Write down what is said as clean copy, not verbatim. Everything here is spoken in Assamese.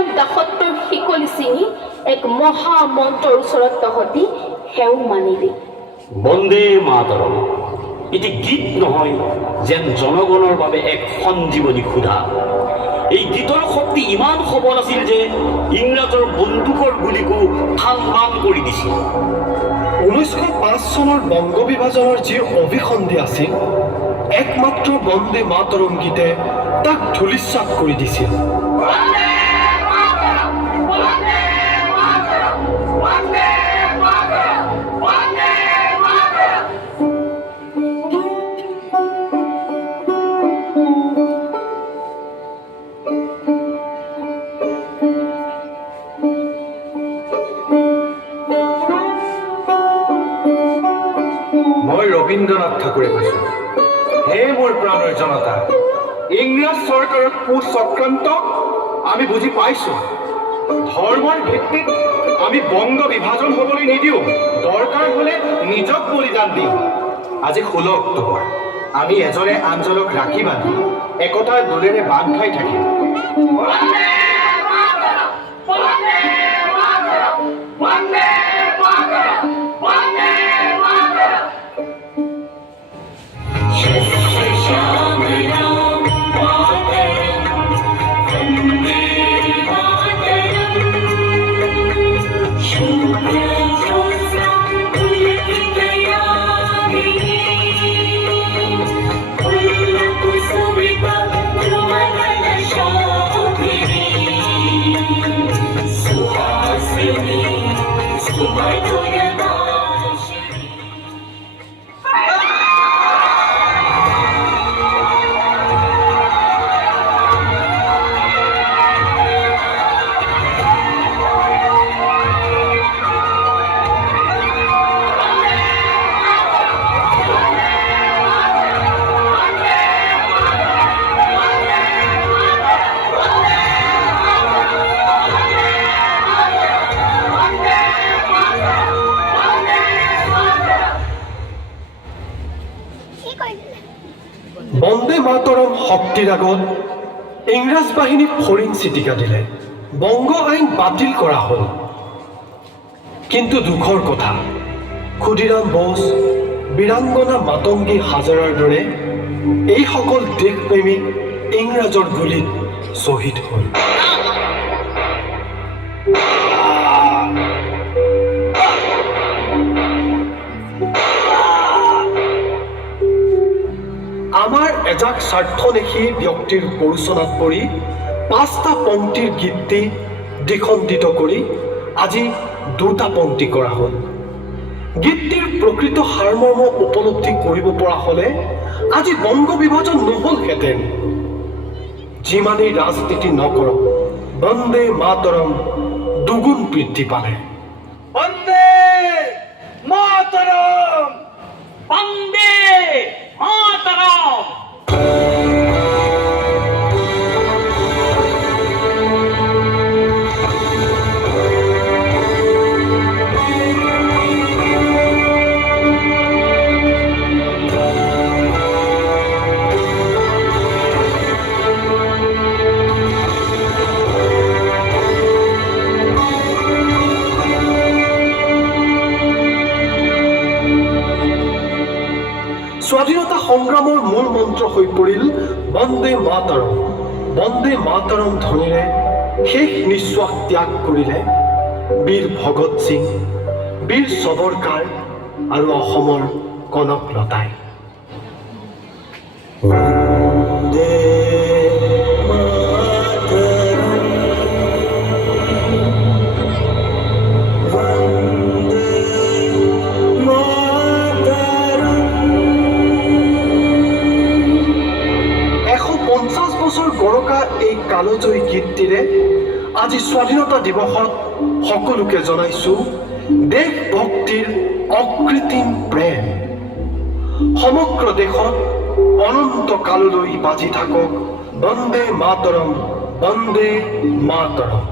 তেওঁ দাসত্বৰ শিকলি ছিঙি এক মহামন্ত্ৰৰ ওচৰত তহঁতি সেও মানিলি। বন্দে মাতৰম এটি গীত নহয়, যেন জনগণৰ বাবে এক সঞ্জীৱনী ক্ষুধা। এই গীতৰ শক্তি ইমান সবল আছিল যে ইংৰাজৰ বন্দুকৰ গুলীকো থান কৰি দিছিল। 1905 চনৰ বংগ বিভাজনৰ যি অভিসন্ধি আছিল, একমাত্ৰ বন্দে মাতৰম গীতে তাক ধূলিসাৎ কৰি দিছিল। মই ৰবীন্দ্ৰনাথ ঠাকুৰে কৈছোঁ, হে মোৰ প্ৰাণৰ জনতা, ইংৰাজ চৰকাৰৰ কুচক্ৰান্ত আমি বুজি পাইছোঁ। ধৰ্মৰ ভিত্তিত আমি বংগ বিভাজন হ'বলৈ নিদিওঁ, দৰকাৰ হ'লে নিজক বলিদান দিওঁ। আজি 16 অক্টোবৰ, আমি এজনে আনজনক ৰাখি বান্ধি একতাৰ দোলেৰে বান্ধ খাই থাকিম। বন্দে মাতৰম শক্তিৰ আগত ইংৰাজ বাহিনী ফৰিং চিটিকা দিলে, বংগ আইন বাতিল কৰা হ'ল। কিন্তু দুখৰ কথা, ক্ষুদিৰাম বোস, বীৰাংগনা মাতংগী হাজৰাৰ দৰে এইসকল দেশপ্ৰেমিক ইংৰাজৰ গুলীত শ্বহীদ হ'ল। আমাৰ এজাক স্বাৰ্থনেশী ব্যক্তিৰ প্ৰৰোচনাত পৰি 5টা পংক্তিৰ গীতটি দ্বিখণ্ডিত কৰি আজি 2টা পংক্তি কৰা হ'ল। গীতটিৰ প্ৰকৃত সাৰমৰ্ম উপলব্ধি কৰিব পৰা হ'লে আজি বংগ বিভাজন নহ'লহেঁতেন। যিমানেই ৰাজনীতি নকৰক, বন্দে মাতৰম দুগুণ বৃদ্ধি পালে। বন্দে মাতৰম, বন্দে মাতৰম। স্বাধীনতা সংগ্ৰামৰ মূল মন্ত্ৰ হৈ পৰিল বন্দে মাতৰম। বন্দে মাতৰম ধ্বনিৰে শেষ নিশ্বাস ত্যাগ কৰিলে বীৰ ভগত সিং, বীৰ সাবৰকাৰ আৰু অসমৰ কনক লতাই। গৰকা এই কালজয়ী গীতটিৰে আজি স্বাধীনতা দিৱসত সকলোকে জনাইছো দেশ ভক্তিৰ অকৃত্ৰিম প্ৰেম। সমগ্ৰ দেশত অনন্ত কাললৈ বাজি থাকক বন্দে মাতৰম, বন্দে মাতৰম।